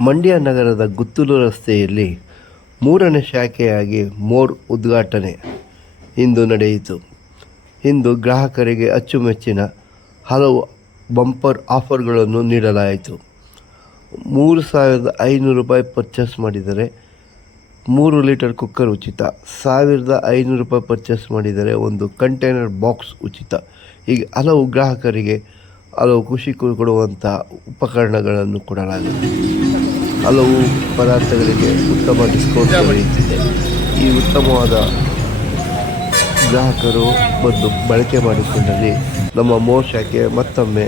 ಮಂಡ್ಯ ನಗರದ ಗುತ್ತೂರು ರಸ್ತೆಯಲ್ಲಿ ಮೂರನೇ ಶಾಖೆಯಾಗಿ ಮೋರ್ ಉದ್ಘಾಟನೆ ಇಂದು ನಡೆಯಿತು. ಇಂದು ಗ್ರಾಹಕರಿಗೆ ಅಚ್ಚುಮೆಚ್ಚಿನ ಹಲವು ಬಂಪರ್ ಆಫರ್ಗಳನ್ನು ನೀಡಲಾಯಿತು. ಮೂರು ಸಾವಿರದ ಐನೂರು ರೂಪಾಯಿ ಪರ್ಚೇಸ್ ಮಾಡಿದರೆ ಮೂರು ಲೀಟರ್ ಕುಕ್ಕರ್ ಉಚಿತ. ಸಾವಿರದ ಐನೂರು ರೂಪಾಯಿ ಪರ್ಚೇಸ್ ಮಾಡಿದರೆ ಒಂದು ಕಂಟೈನರ್ ಬಾಕ್ಸ್ ಉಚಿತ. ಹೀಗೆ ಹಲವು ಗ್ರಾಹಕರಿಗೆ ಹಲವು ಖುಷಿ ಕೊಡುವಂಥ ಉಪಕರಣಗಳನ್ನು ಕೊಡಲಾಗಿದೆ. ಹಲವು ಪದಾರ್ಥಗಳಿಗೆ ಉತ್ತಮ ಡಿಸ್ಕೌಂಟ್ ದೊರೆಯುತ್ತಿದೆ. ಈ ಉತ್ತಮವಾದ ಗ್ರಾಹಕರು ಬಂದು ಬಳಕೆ ಮಾಡಿಕೊಂಡಲ್ಲಿ ನಮ್ಮ ಶಾಖೆ ಮತ್ತೊಮ್ಮೆ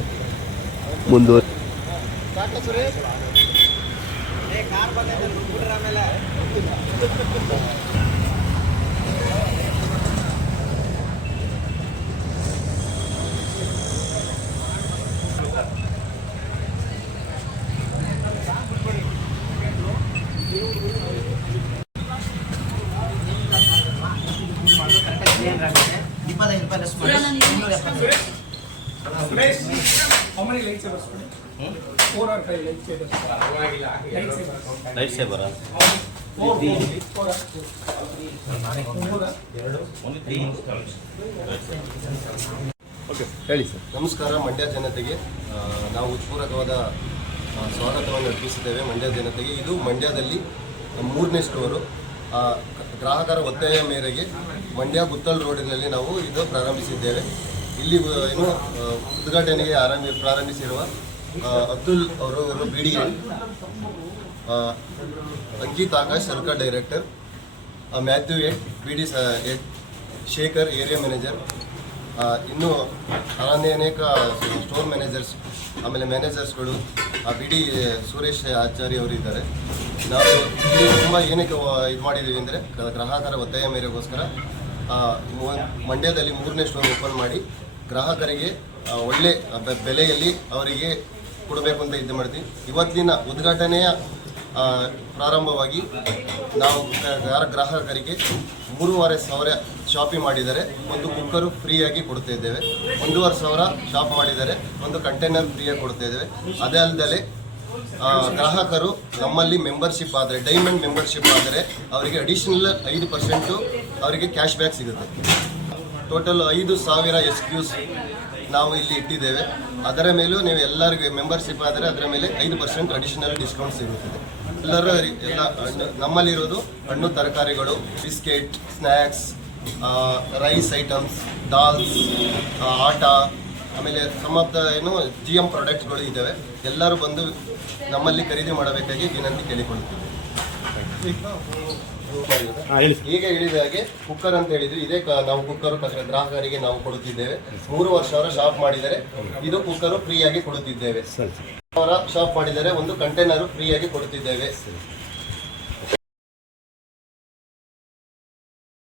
ಮುಂದುವರಿ ಲೈಟ್. ಮೂರ? ಹೇಳಿ ಸರ್ ನಮಸ್ಕಾರ, ಮಂಡ್ಯ ಜನತೆಗೆ ನಾವು ಪೂರಕವಾದ ಸ್ವಾಗತವನ್ನು ಅರ್ಪಿಸುತ್ತೇವೆ ಮಂಡ್ಯ ಜನತೆಗೆ ಇದು ಮಂಡ್ಯದಲ್ಲಿ ಮೂರನೇ ಸ್ಟೋರು ಗ್ರಾಹಕರ ಒತ್ತಾಯ ಮೇರೆಗೆ ಮಂಡ್ಯ ಗುತ್ತಲ್ ರೋಡಿನಲ್ಲಿ ನಾವು ಇದು ಪ್ರಾರಂಭಿಸಿದ್ದೇವೆ. ಇಲ್ಲಿ ಏನು ಉದ್ಘಾಟನೆಗೆ ಆರಂಭಿ, ಪ್ರಾರಂಭಿಸಿರುವ ಅಬ್ದುಲ್ ಅವರು ಅವರು B D Ankit Akash Sarkar director Matthew at B D at Shekhar, area manager ಇನ್ನೂ ಅನೇಕ ಸ್ಟೋರ್ ಮ್ಯಾನೇಜರ್ಸ್ ಆಮೇಲೆ ಮ್ಯಾನೇಜರ್ಸ್ಗಳು ಆ ಬಿ ಡಿ ಸುರೇಶ್ ಆಚಾರ್ಯ ಅವರು ಇದ್ದಾರೆ. ನಾವು ತುಂಬ ಏನಕ್ಕೆ ಇದು ಮಾಡಿದ್ದೀವಿ ಅಂದರೆ ಗ್ರಾಹಕರ ಒತ್ತಾಯ ಮೇರೆಗೋಸ್ಕರ ಮಂಡ್ಯದಲ್ಲಿ ಮೂರನೇ ಸ್ಟೋರ್ ಓಪನ್ ಮಾಡಿ, ಗ್ರಾಹಕರಿಗೆ ಒಳ್ಳೆ ಬೆಲೆಯಲ್ಲಿ ಅವರಿಗೆ ಕೊಡಬೇಕು ಅಂತ ಇದು ಮಾಡ್ತೀವಿ. ಇವತ್ತಿನ ಉದ್ಘಾಟನೆಯ ಪ್ರಾರಂಭವಾಗಿ ನಾವು ಯಾರ ಗ್ರಾಹಕರಿಗೆ ಮೂರುವರೆ ಸಾವಿರ ಶಾಪಿಂಗ್ ಮಾಡಿದರೆ ಒಂದು ಕುಕ್ಕರು ಫ್ರೀಯಾಗಿ ಕೊಡ್ತಾ ಇದ್ದೇವೆ. ಒಂದೂವರೆ ಸಾವಿರ ಶಾಪ್ ಮಾಡಿದರೆ ಒಂದು ಕಂಟೈನರ್ ಫ್ರೀಯಾಗಿ ಕೊಡ್ತಾ ಇದ್ದೇವೆ. ಅದೇ ಅಲ್ಲದೆ ಗ್ರಾಹಕರು ನಮ್ಮಲ್ಲಿ ಮೆಂಬರ್ಶಿಪ್ ಆದರೆ, ಡೈಮಂಡ್ ಮೆಂಬರ್ಶಿಪ್ ಆದರೆ ಅವರಿಗೆ ಅಡಿಷನಲ್ ಐದು ಪರ್ಸೆಂಟು ಅವರಿಗೆ ಕ್ಯಾಶ್ ಬ್ಯಾಕ್ ಸಿಗುತ್ತೆ. ಟೋಟಲ್ ಐದು ಸಾವಿರ ಎಸ್ಕ್ಯೂಸ್ ನಾವು ಇಲ್ಲಿ ಇಟ್ಟಿದ್ದೇವೆ. ಅದರ ಮೇಲೂ ನೀವು ಎಲ್ಲರಿಗೂ ಮೆಂಬರ್ಶಿಪ್ ಆದರೆ ಅದರ ಮೇಲೆ ಐದು ಪರ್ಸೆಂಟ್ ಅಡಿಷನಲ್ ಡಿಸ್ಕೌಂಟ್ ಸಿಗುತ್ತದೆ. ಎಲ್ಲರ ಎಲ್ಲ ಹಣ್ಣು ನಮ್ಮಲ್ಲಿರೋದು ಹಣ್ಣು ತರಕಾರಿಗಳು biscuit snacks rice items dals ಆಟ ಆಮೇಲೆ ಸಮರ್ಥ ಏನು ಜಿ ಎಂ ಪ್ರಾಡಕ್ಟ್ಸ್ಗಳು ಇದ್ದಾವೆ. ಎಲ್ಲರೂ ಬಂದು ನಮ್ಮಲ್ಲಿ ಖರೀದಿ ಮಾಡಬೇಕಾಗಿ ವಿನಂತಿ ಕೇಳಿಕೊಳ್ಳುತ್ತೇವೆ ಈಗ ಹೇಳಿದ ಹಾಗೆ ಕುಕ್ಕರ್ ಅಂತ ಹೇಳಿದ್ವಿ ಇದೇ ನಾವು ಕುಕ್ಕರ್ ಗ್ರಾಹಕರಿಗೆ ನಾವು ಕೊಡುತ್ತಿದ್ದೇವೆ. ಮೂರು ವರ್ಷ ಶಾಪ್ ಮಾಡಿದರೆ ಇದು ಕುಕ್ಕರ್ ಫ್ರೀಯಾಗಿ ಕೊಡುತ್ತಿದ್ದೇವೆ. ಸಾವಿರ ಶಾಪ್ ಮಾಡಿದರೆ ಒಂದು ಕಂಟೈನರ್ ಫ್ರೀಯಾಗಿ ಕೊಡುತ್ತಿದ್ದೇವೆ.